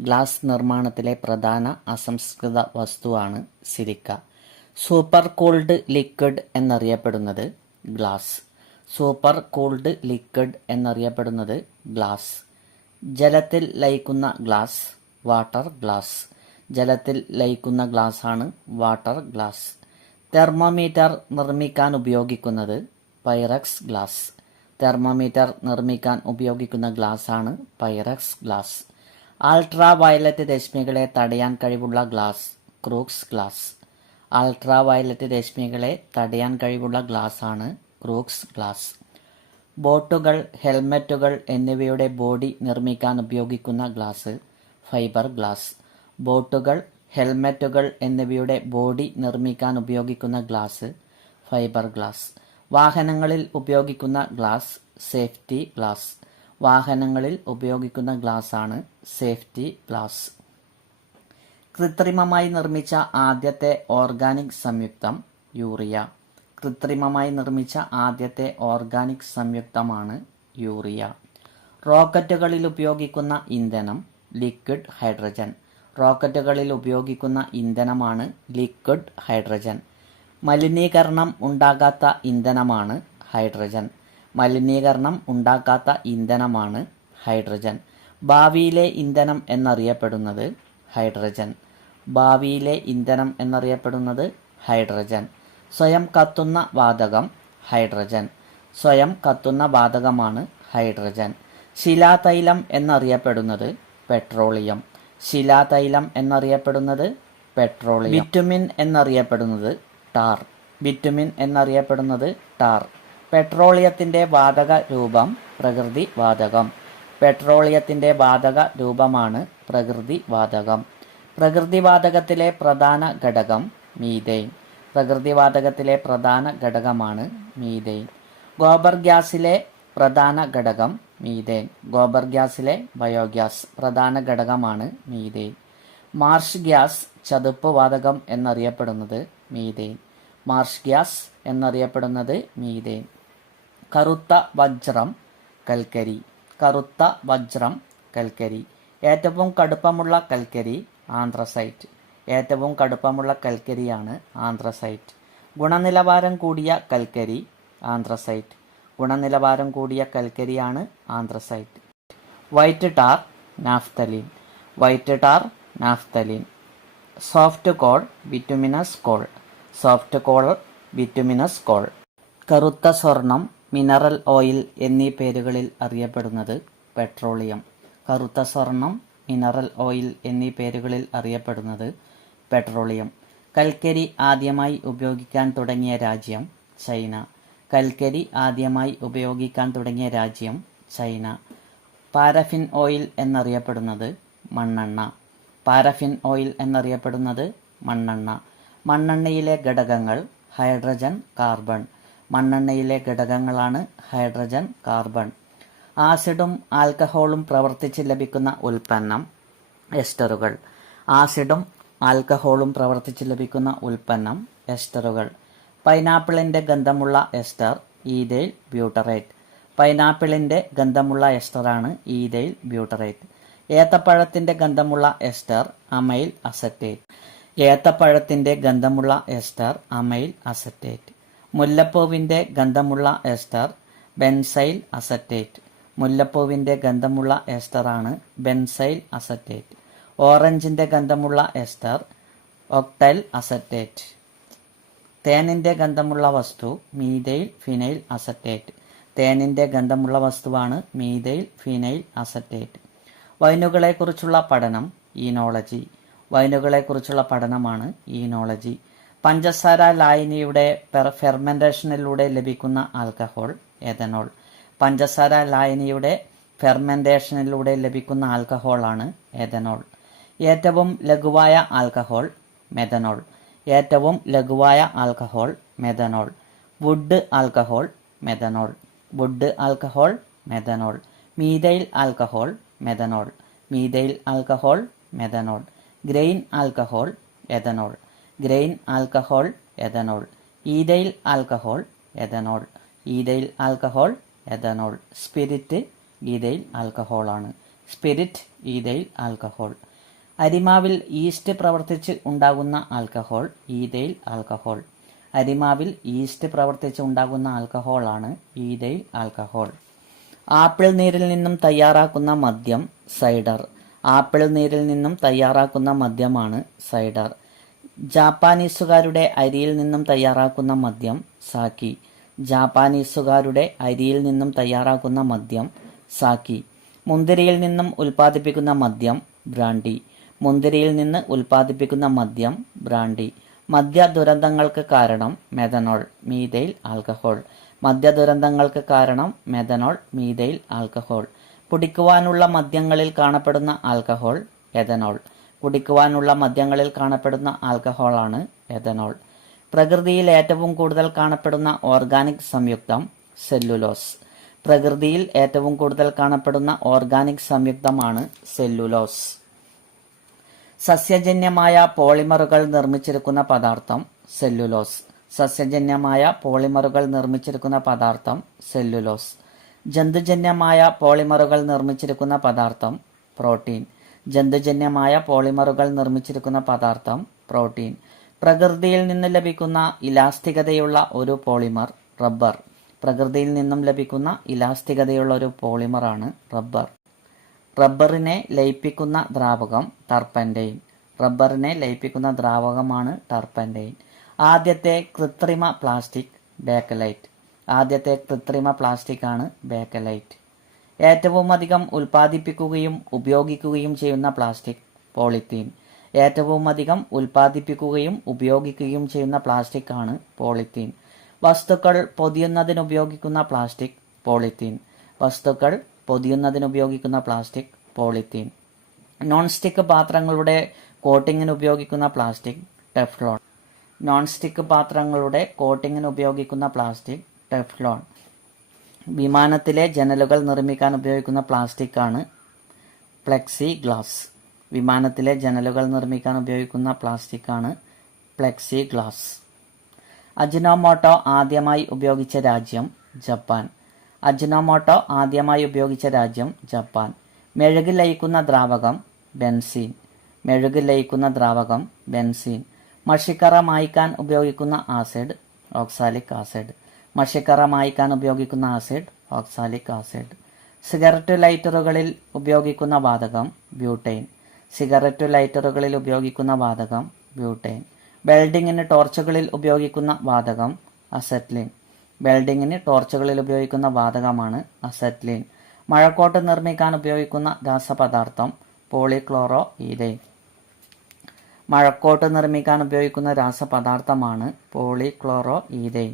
Glass നിർമ്മാണത്തിലെ പ്രധാന അസംസ്കൃത വസ്തുവാണ് സിലിക്ക. സൂപ്പർ കൂൾഡ് ലിക്വിഡ് എന്നറിയപ്പെടുന്നത് ഗ്ലാസ്. സൂപ്പർ കൂൾഡ് ലിക്വിഡ് എന്നറിയപ്പെടുന്നത് ഗ്ലാസ്. ജലത്തിൽ ലയിക്കുന്ന ഗ്ലാസ് വാട്ടർ ഗ്ലാസ്. ജലത്തിൽ ലയിക്കുന്ന ഗ്ലാസ്സാണ് വാട്ടർ ഗ്ലാസ്. തെർമോമീറ്റർ നിർമ്മിക്കാൻ ഉപയോഗിക്കുന്നത് പൈറക്സ് ഗ്ലാസ്. തെർമോമീറ്റർ നിർമ്മിക്കാൻ ഉപയോഗിക്കുന്ന ഗ്ലാസ്സാണ് പൈറക്സ് ഗ്ലാസ്. അൾട്രാ വയലറ്റ് രശ്മികളെ തടയാൻ കഴിവുള്ള glass Crookes glass. Ultra violet രശ്മികളെ തടയാൻ കഴിവുള്ള ഗ്ലാസ്സാണ് ക്രൂക്സ് ഗ്ലാസ്. ബോട്ടുകൾ ഹെൽമെറ്റുകൾ എന്നിവയുടെ ബോഡി നിർമ്മിക്കാൻ ഉപയോഗിക്കുന്ന ഗ്ലാസ് ഫൈബർ ഗ്ലാസ്. ബോട്ടുകൾ ഹെൽമെറ്റുകൾ എന്നിവയുടെ ബോഡി നിർമ്മിക്കാൻ ഉപയോഗിക്കുന്ന ഗ്ലാസ് ഫൈബർ ഗ്ലാസ്. വാഹനങ്ങളിൽ ഉപയോഗിക്കുന്ന ഗ്ലാസ് സേഫ്റ്റി ഗ്ലാസ്. വാഹനങ്ങളിൽ ഉപയോഗിക്കുന്ന ഗ്ലാസ്സാണ് സേഫ്റ്റി ഗ്ലാസ്. കൃത്രിമമായി നിർമ്മിച്ച ആദ്യത്തെ ഓർഗാനിക് സംയുക്തം യൂറിയ. കൃത്രിമമായി നിർമ്മിച്ച ആദ്യത്തെ ഓർഗാനിക് സംയുക്തമാണ് യൂറിയ. റോക്കറ്റുകളിൽ ഉപയോഗിക്കുന്ന ഇന്ധനം ലിക്വിഡ് ഹൈഡ്രജൻ. റോക്കറ്റുകളിൽ ഉപയോഗിക്കുന്ന ഇന്ധനമാണ് ലിക്വിഡ് ഹൈഡ്രജൻ. മലിനീകരണം ഉണ്ടാകാത്ത ഇന്ധനമാണ് ഹൈഡ്രജൻ. മലിനീകരണം ഉണ്ടാക്കാത്ത ഇന്ധനമാണ് ഹൈഡ്രജൻ. ഭാവിയിലെ ഇന്ധനം എന്നറിയപ്പെടുന്നത് ഹൈഡ്രജൻ. ഭാവിയിലെ ഇന്ധനം എന്നറിയപ്പെടുന്നത് ഹൈഡ്രജൻ. സ്വയം കത്തുന്ന വാതകം ഹൈഡ്രജൻ. സ്വയം കത്തുന്ന വാതകമാണ് ഹൈഡ്രജൻ. ശിലാതൈലം എന്നറിയപ്പെടുന്നത് പെട്രോളിയം. ശിലാതൈലം എന്നറിയപ്പെടുന്നത് പെട്രോളിയം. വിറ്റുമിൻ എന്നറിയപ്പെടുന്നത് ടാർ. വിറ്റുമിൻ എന്നറിയപ്പെടുന്നത് ടാർ. പെട്രോളിയത്തിന്റെ വാതക രൂപം പ്രകൃതി വാതകം. പെട്രോളിയത്തിന്റെ വാതക രൂപമാണ് പ്രകൃതി വാതകം. പ്രകൃതി വാതകത്തിലെ പ്രധാന ഘടകം മീതെയിൻ പ്രകൃതി വാതകത്തിലെ പ്രധാന ഘടകമാണ് മീതെയിൻ ഗോബർ ഗ്യാസിലെ പ്രധാന ഘടകം മീതെയിൻ ഗോബർ ഗ്യാസിലെ ബയോഗ്യാസ് പ്രധാന ഘടകമാണ് മീതെയിൻ മാർഷ് ഗ്യാസ് ചതുപ്പ് വാതകം എന്നറിയപ്പെടുന്നത് മീതെയിൻ മാർഷ് ഗ്യാസ് എന്നറിയപ്പെടുന്നത് മീതെയിൻ കറുത്ത വജ്രം കൽക്കരി. കറുത്ത വജ്രം കൽക്കരി. ഏറ്റവും കടുപ്പമുള്ള കൽക്കരി ആന്ത്രസൈറ്റ്. ഏറ്റവും കടുപ്പമുള്ള കൽക്കരിയാണ് ആന്ത്രസൈറ്റ്. ഗുണനിലവാരം കൂടിയ കൽക്കരി ആന്ത്രസൈറ്റ്. ഗുണനിലവാരം കൂടിയ കൽക്കരിയാണ് anthracite. White tar naphthalene. White tar naphthalene. Soft coal bituminous coal. Soft coal bituminous coal. കറുത്ത സ്വർണം മിനറൽ ഓയിൽ എന്നീ പേരുകളിൽ അറിയപ്പെടുന്നത് പെട്രോളിയം. കറുത്ത സ്വർണം മിനറൽ ഓയിൽ എന്നീ പേരുകളിൽ അറിയപ്പെടുന്നത് പെട്രോളിയം. കൽക്കരി ആദ്യമായി ഉപയോഗിക്കാൻ തുടങ്ങിയ രാജ്യം ചൈന. കൽക്കരി ആദ്യമായി ഉപയോഗിക്കാൻ തുടങ്ങിയ രാജ്യം ചൈന. പാരഫിൻ ഓയിൽ എന്നറിയപ്പെടുന്നത് മണ്ണെണ്ണ. പാരഫിൻ ഓയിൽ എന്നറിയപ്പെടുന്നത് മണ്ണെണ്ണ. മണ്ണെണ്ണയിലെ ഘടകങ്ങൾ ഹൈഡ്രജൻ കാർബൺ. മണ്ണെണ്ണയിലെ ഘടകങ്ങളാണ് ഹൈഡ്രജൻ കാർബൺ. ആസിഡും ആൽക്കഹോളും പ്രവർത്തിച്ച് ലഭിക്കുന്ന ഉൽപ്പന്നം എസ്റ്ററുകൾ. ആസിഡും ആൽക്കഹോളും പ്രവർത്തിച്ച് ലഭിക്കുന്ന ഉൽപ്പന്നം എസ്റ്ററുകൾ. പൈനാപ്പിളിന്റെ ഗന്ധമുള്ള എസ്റ്റർ ഈതൈൽ ബ്യൂട്ടറേറ്റ്. പൈനാപ്പിളിന്റെ ഗന്ധമുള്ള എസ്റ്ററാണ് ഈതൈൽ ബ്യൂട്ടറേറ്റ്. ഏത്തപ്പഴത്തിന്റെ ഗന്ധമുള്ള എസ്റ്റർ അമൈൽ അസറ്റേറ്റ്. ഏത്തപ്പഴത്തിന്റെ ഗന്ധമുള്ള എസ്റ്റർ അമൈൽ അസറ്റേറ്റ്. മുല്ലപ്പൂവിന്റെ ഗന്ധമുള്ള എസ്റ്റർ ബെൻസൈൽ അസറ്റേറ്റ്. മുല്ലപ്പൂവിന്റെ ഗന്ധമുള്ള എസ്റ്ററാണ് ബെൻസൈൽ അസറ്റേറ്റ്. ഓറഞ്ചിന്റെ ഗന്ധമുള്ള എസ്റ്റർ ഒക്ടൈൽ അസറ്റേറ്റ്. തേനിന്റെ ഗന്ധമുള്ള വസ്തു മീതൈൽ ഫിനൈൽ അസറ്റേറ്റ്. തേനിന്റെ ഗന്ധമുള്ള വസ്തുവാണ് മീതൈൽ ഫിനൈൽ അസറ്റേറ്റ്. വൈനുകളെക്കുറിച്ചുള്ള പഠനം ഈനോളജി. വൈനുകളെക്കുറിച്ചുള്ള പഠനമാണ് ഈനോളജി. പഞ്ചസാര ലായനിയുടെ ഫെർമെന്റേഷനിലൂടെ ലഭിക്കുന്ന ആൽക്കഹോൾ എഥനോൾ പഞ്ചസാര ലായനിയുടെ ഫെർമെന്റേഷനിലൂടെ ലഭിക്കുന്ന ആൽക്കഹോളാണ് എഥനോൾ ഏറ്റവും ലഘുവായ ആൽക്കഹോൾ മെഥനോൾ. ഏറ്റവും ലഘുവായ alcohol methanol. Wood alcohol methanol. Wood alcohol methanol. Methyl alcohol methanol. Methyl alcohol methanol. Grain alcohol ethanol grain alcohol ethanol. Ethyl alcohol ethanol. Ethyl alcohol ethanol. Spirit ethyl ആൽക്കഹോളാണ് spirit ethyl alcohol. അരിമാവിൽ yeast പ്രവർത്തിച്ച് ഉണ്ടാകുന്ന alcohol ethyl alcohol. അരിമാവിൽ yeast പ്രവർത്തിച്ച് ഉണ്ടാകുന്ന ആൽക്കഹോളാണ് ethyl alcohol. Apple നീരിൽ നിന്നും തയ്യാറാക്കുന്ന മദ്യം സൈഡർ. ആപ്പിൾ നീരിൽ നിന്നും തയ്യാറാക്കുന്ന മദ്യമാണ് സൈഡർ. ജാപ്പാനീസുകാരുടെ അരിയിൽ നിന്നും തയ്യാറാക്കുന്ന മദ്യം സാക്കി. ജാപ്പാനീസുകാരുടെ അരിയിൽ നിന്നും തയ്യാറാക്കുന്ന മദ്യം സാക്കി. മുന്തിരിയിൽ നിന്നും ഉൽപ്പാദിപ്പിക്കുന്ന മദ്യം ബ്രാണ്ടി. മുന്തിരിയിൽ നിന്ന് ഉൽപ്പാദിപ്പിക്കുന്ന മദ്യം ബ്രാണ്ടി. മദ്യ ദുരന്തങ്ങൾക്ക് കാരണം മെഥനോൾ മീതയിൽ ആൽക്കഹോൾ. മദ്യ ദുരന്തങ്ങൾക്ക് കാരണം മെഥനോൾ മീതയിൽ ആൽക്കഹോൾ. കുടിക്കുവാനുള്ള മദ്യങ്ങളിൽ കാണപ്പെടുന്ന ആൽക്കഹോൾ എഥനോൾ. കുടിക്കുവാനുള്ള മദ്യങ്ങളിൽ കാണപ്പെടുന്ന ആൽക്കഹോളാണ് എഥനോൾ. പ്രകൃതിയിൽ ഏറ്റവും കൂടുതൽ കാണപ്പെടുന്ന ഓർഗാനിക് സംയുക്തം സെല്ലുലോസ്. പ്രകൃതിയിൽ ഏറ്റവും കൂടുതൽ കാണപ്പെടുന്ന ഓർഗാനിക് സംയുക്തമാണ് സെല്ലുലോസ്. സസ്യജന്യമായ പോളിമറുകൾ നിർമ്മിച്ചിരിക്കുന്ന പദാർത്ഥം സെല്ലുലോസ്. സസ്യജന്യമായ പോളിമറുകൾ നിർമ്മിച്ചിരിക്കുന്ന പദാർത്ഥം സെല്ലുലോസ്. ജന്തുജന്യമായ പോളിമറുകൾ നിർമ്മിച്ചിരിക്കുന്ന പദാർത്ഥം പ്രോട്ടീൻ. ജന്തുജന്യമായ പോളിമറുകൾ നിർമ്മിച്ചിരിക്കുന്ന പദാർത്ഥം പ്രോട്ടീൻ. പ്രകൃതിയിൽ നിന്ന് ലഭിക്കുന്ന ഇലാസ്തികതയുള്ള ഒരു പോളിമർ റബ്ബർ. പ്രകൃതിയിൽ നിന്നും ലഭിക്കുന്ന ഇലാസ്തികതയുള്ള ഒരു പോളിമറാണ് റബ്ബർ. റബ്ബറിനെ ലയിപ്പിക്കുന്ന ദ്രാവകം ടർപ്പന്റൈൻ റബ്ബറിനെ ലയിപ്പിക്കുന്ന ദ്രാവകമാണ് ടർപ്പന്റൈൻ ആദ്യത്തെ കൃത്രിമ പ്ലാസ്റ്റിക് ബേക്കലൈറ്റ്. ആദ്യത്തെ കൃത്രിമ പ്ലാസ്റ്റിക് ആണ് ബേക്കലൈറ്റ്. ഏറ്റവും അധികം ഉൽപ്പാദിപ്പിക്കുകയും ഉപയോഗിക്കുകയും ചെയ്യുന്ന പ്ലാസ്റ്റിക് പോളിത്തീൻ. ഏറ്റവും അധികം ഉൽപ്പാദിപ്പിക്കുകയും ഉപയോഗിക്കുകയും ചെയ്യുന്ന പ്ലാസ്റ്റിക് ആണ് പോളിത്തീൻ. വസ്തുക്കൾ പൊതിയുന്നതിന് ഉപയോഗിക്കുന്ന പ്ലാസ്റ്റിക് പോളിത്തീൻ. വസ്തുക്കൾ പൊതിയുന്നതിന് ഉപയോഗിക്കുന്ന പ്ലാസ്റ്റിക് പോളിത്തീൻ. നോൺ സ്റ്റിക്ക് പാത്രങ്ങളുടെ കോട്ടിങ്ങിന് ഉപയോഗിക്കുന്ന പ്ലാസ്റ്റിക് ടെഫ്ലോൺ. നോൺ സ്റ്റിക്ക് പാത്രങ്ങളുടെ കോട്ടിങ്ങിന് ഉപയോഗിക്കുന്ന പ്ലാസ്റ്റിക് ടെഫ്ലോൺ. വിമാനത്തിലെ ജനലുകൾ നിർമ്മിക്കാൻ ഉപയോഗിക്കുന്ന പ്ലാസ്റ്റിക് ആണ് പ്ലെക്സി ഗ്ലാസ്. വിമാനത്തിലെ ജനലുകൾ നിർമ്മിക്കാൻ ഉപയോഗിക്കുന്ന പ്ലാസ്റ്റിക് ആണ് പ്ലെക്സി ഗ്ലാസ്. അജിനോമോട്ടോ ആദ്യമായി ഉപയോഗിച്ച രാജ്യം ജപ്പാൻ. അജിനോമോട്ടോ ആദ്യമായി ഉപയോഗിച്ച രാജ്യം ജപ്പാൻ. മെഴുകിൽ ലയിക്കുന്ന ദ്രാവകം ബെൻസീൻ. മെഴുകിൽ ലയിക്കുന്ന ദ്രാവകം ബെൻസീൻ. മഷിക്കറ മായ്ക്കാൻ ഉപയോഗിക്കുന്ന ആസിഡ് ഓക്സാലിക് ആസിഡ്. മഷിക്കറ മായ്ക്കാൻ ഉപയോഗിക്കുന്ന ആസിഡ് ഓക്സാലിക് ആസിഡ് സിഗരറ്റ് ലൈറ്ററുകളിൽ ഉപയോഗിക്കുന്ന വാതകം ബ്യൂട്ടൈൻ സിഗരറ്റ് ലൈറ്ററുകളിൽ ഉപയോഗിക്കുന്ന വാതകം ബ്യൂട്ടൈൻ വെൽഡിങ്ങിന് ടോർച്ചുകളിൽ ഉപയോഗിക്കുന്ന വാതകം അസറ്റ്ലിൻ വെൽഡിങ്ങിന് ടോർച്ചുകളിൽ ഉപയോഗിക്കുന്ന വാതകമാണ് അസറ്റ്ലിൻ മഴക്കോട്ട് നിർമ്മിക്കാൻ ഉപയോഗിക്കുന്ന രാസപദാർത്ഥം പോളിക്ലോറോ ഈഥൈൻ മഴക്കോട്ട് നിർമ്മിക്കാൻ ഉപയോഗിക്കുന്ന രാസപദാർത്ഥമാണ് പോളിക്ലോറോ ഈഥൈൻ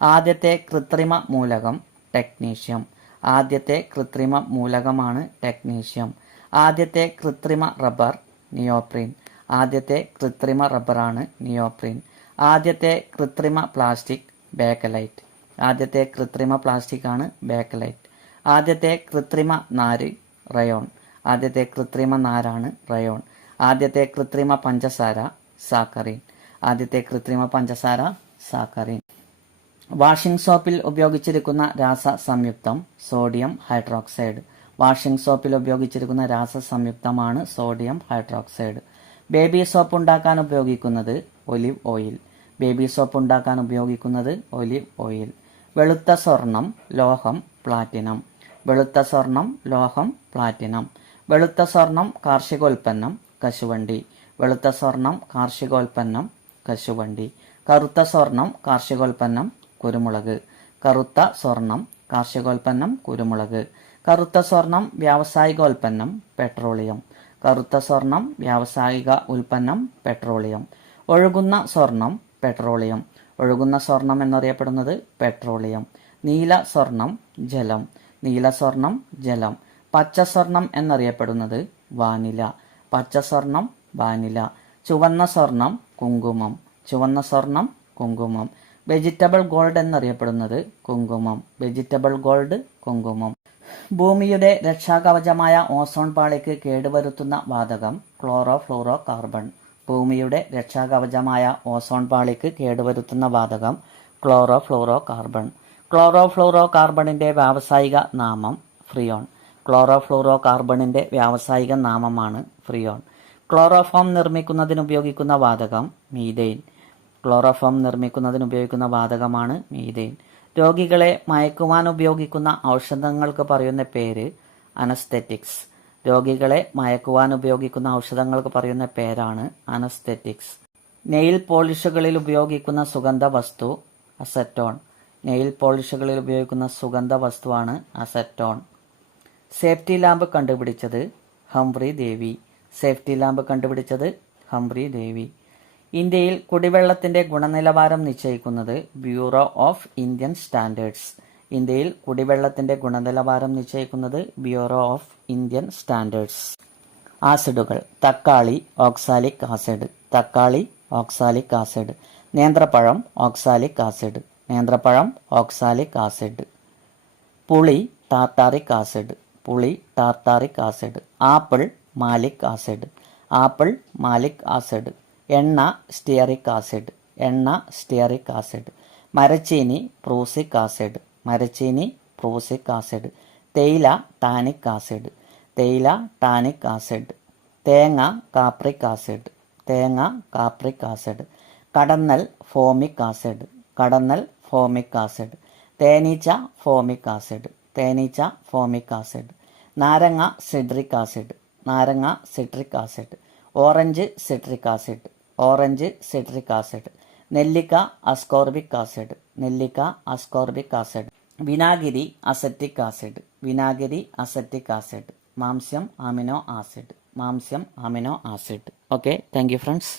ആദ്യത്തെ കൃത്രിമ മൂലകം ടെക്നീഷ്യം ആദ്യത്തെ കൃത്രിമ മൂലകമാണ് ടെക്നീഷ്യം ആദ്യത്തെ കൃത്രിമ റബ്ബർ നിയോപ്രീൻ ആദ്യത്തെ കൃത്രിമ റബ്ബറാണ് നിയോപ്രീൻ ആദ്യത്തെ കൃത്രിമ പ്ലാസ്റ്റിക് ബേക്കലൈറ്റ് ആദ്യത്തെ കൃത്രിമ പ്ലാസ്റ്റിക് ആണ് ബേക്കലൈറ്റ് ആദ്യത്തെ കൃത്രിമ നാര് റയോൺ ആദ്യത്തെ കൃത്രിമ നാരാണ് റയോൺ ആദ്യത്തെ കൃത്രിമ പഞ്ചസാര സാക്കറിൻ ആദ്യത്തെ കൃത്രിമ പഞ്ചസാര സാക്കറീൻ വാഷിംഗ് സോപ്പിൽ ഉപയോഗിച്ചിരിക്കുന്ന രാസ സംയുക്തം സോഡിയം ഹൈഡ്രോക്സൈഡ്. വാഷിംഗ് സോപ്പിൽ ഉപയോഗിച്ചിരിക്കുന്ന രാസ സംയുക്തമാണ് സോഡിയം ഹൈഡ്രോക്സൈഡ്. ബേബി സോപ്പ് ഉണ്ടാക്കാൻ ഉപയോഗിക്കുന്നത് ഒലിവ് ഓയിൽ. ബേബി സോപ്പ് ഉണ്ടാക്കാൻ ഉപയോഗിക്കുന്നത് ഒലിവ് ഓയിൽ. വെളുത്ത സ്വർണം ലോഹം പ്ലാറ്റിനം. വെളുത്ത സ്വർണം ലോഹം പ്ലാറ്റിനം. വെളുത്ത സ്വർണം കാർഷികോൽപ്പന്നം കശുവണ്ടി. വെളുത്ത സ്വർണം കാർഷികോൽപ്പന്നം കശുവണ്ടി. കറുത്ത സ്വർണം കാർഷികോൽപ്പന്നം കുരുമുളക്. കറുത്ത സ്വർണം കാർഷികോൽപ്പന്നം കുരുമുളക്. കറുത്ത സ്വർണം വ്യാവസായികോൽപ്പന്നം പെട്രോളിയം. കറുത്ത സ്വർണം വ്യാവസായിക ഉൽപ്പന്നം പെട്രോളിയം. ഒഴുകുന്ന സ്വർണം പെട്രോളിയം. ഒഴുകുന്ന സ്വർണം എന്നറിയപ്പെടുന്നത് പെട്രോളിയം. നീല സ്വർണം ജലം. നീല സ്വർണം ജലം. പച്ച സ്വർണം എന്നറിയപ്പെടുന്നത് വാനില. പച്ച സ്വർണം വാനില. ചുവന്ന സ്വർണം കുങ്കുമം. ചുവന്ന സ്വർണം കുങ്കുമം. വെജിറ്റബിൾ ഗോൾഡ് എന്നറിയപ്പെടുന്നത് കുങ്കുമം. വെജിറ്റബിൾ ഗോൾഡ് കുങ്കുമം. ഭൂമിയുടെ രക്ഷാകവചമായ ഓസോൺ പാളിക്ക് കേടുവരുത്തുന്ന വാതകം ക്ലോറോ ഫ്ലൂറോ കാർബൺ ഭൂമിയുടെ രക്ഷാകവചമായ ഓസോൺ പാളിക്ക് കേടുവരുത്തുന്ന വാതകം chloro fluoro carbon chloro fluoro കാർബണിന്റെ വ്യാവസായിക നാമം ഫ്രിയോൺ. ക്ലോറോ ഫ്ലൂറോ കാർബണിന്റെ വ്യാവസായിക നാമമാണ് ഫ്രിയോൺ. ക്ലോറോഫോം നിർമ്മിക്കുന്നതിന് ഉപയോഗിക്കുന്ന വാതകം മീതെയിൻ ക്ലോറോഫോം നിർമ്മിക്കുന്നതിന് ഉപയോഗിക്കുന്ന വാതകമാണ് മീഥെയ്ൻ രോഗികളെ മയക്കുവാൻ ഉപയോഗിക്കുന്ന ഔഷധങ്ങൾക്ക് പറയുന്ന പേര് അനസ്തെറ്റിക്സ്. രോഗികളെ മയക്കുവാൻ ഉപയോഗിക്കുന്ന ഔഷധങ്ങൾക്ക് പറയുന്ന പേരാണ് അനസ്തെറ്റിക്സ്. നെയിൽ പോളിഷുകളിൽ ഉപയോഗിക്കുന്ന സുഗന്ധ വസ്തു അസറ്റോൺ. നെയിൽ പോളിഷുകളിൽ ഉപയോഗിക്കുന്ന സുഗന്ധ വസ്തുവാണ് അസറ്റോൺ. സേഫ്റ്റി ലാമ്പ് കണ്ടുപിടിച്ചത് ഹംബ്രി ദേവി. സേഫ്റ്റി ലാമ്പ് കണ്ടുപിടിച്ചത് ഹംബ്രി ദേവി. ഇന്ത്യയിൽ കുടിവെള്ളത്തിന്റെ ഗുണനിലവാരം നിശ്ചയിക്കുന്നത് ബ്യൂറോ ഓഫ് ഇന്ത്യൻ സ്റ്റാൻഡേർഡ്സ് ഇന്ത്യയിൽ കുടിവെള്ളത്തിന്റെ ഗുണനിലവാരം നിശ്ചയിക്കുന്നത് ബ്യൂറോ ഓഫ് ഇന്ത്യൻ സ്റ്റാൻഡേർഡ്സ് ആസിഡുകൾ. തക്കാളി ഓക്സാലിക് ആസിഡ് തക്കാളി ഓക്സാലിക് ആസിഡ് നേന്ത്രപ്പഴം ഓക്സാലിക് ആസിഡ് നേന്ത്രപ്പഴം ഓക്സാലിക് ആസിഡ് പുളി ടാർട്ടാറിക് ആസിഡ് പുളി tartaric acid apple malic acid apple malic acid എണ്ണ സ്റ്റിയറിക് ആസിഡ് എണ്ണ സ്റ്റിയറിക് ആസിഡ് മരച്ചീനി പ്രൂസിക് ആസിഡ് മരച്ചീനി പ്രൂസിക് ആസിഡ് തേയില ടാനിക് ആസിഡ് തേയില ടാനിക് ആസിഡ് തേങ്ങ കാപ്രിക് ആസിഡ് തേങ്ങ കാപ്രിക് ആസിഡ് കടന്നൽ ഫോമിക് ആസിഡ് കടന്നൽ ഫോമിക് ആസിഡ് തേനീച്ച ഫോമിക് ആസിഡ് തേനീച്ച ഫോമിക് ആസിഡ് നാരങ്ങ സിട്രിക് ആസിഡ് നാരങ്ങ citric acid orange citric acid orange citric acid നെല്ലിക്ക അസ്കോർബിക് ആസിഡ് നെല്ലിക്ക അസ്കോർബിക് ആസിഡ് വിനാഗിരി അസറ്റിക് ആസിഡ് വിനാഗിരി അസറ്റിക് ആസിഡ് മാംസ്യം amino acid മാംസ്യം amino acid. Okay thank you friends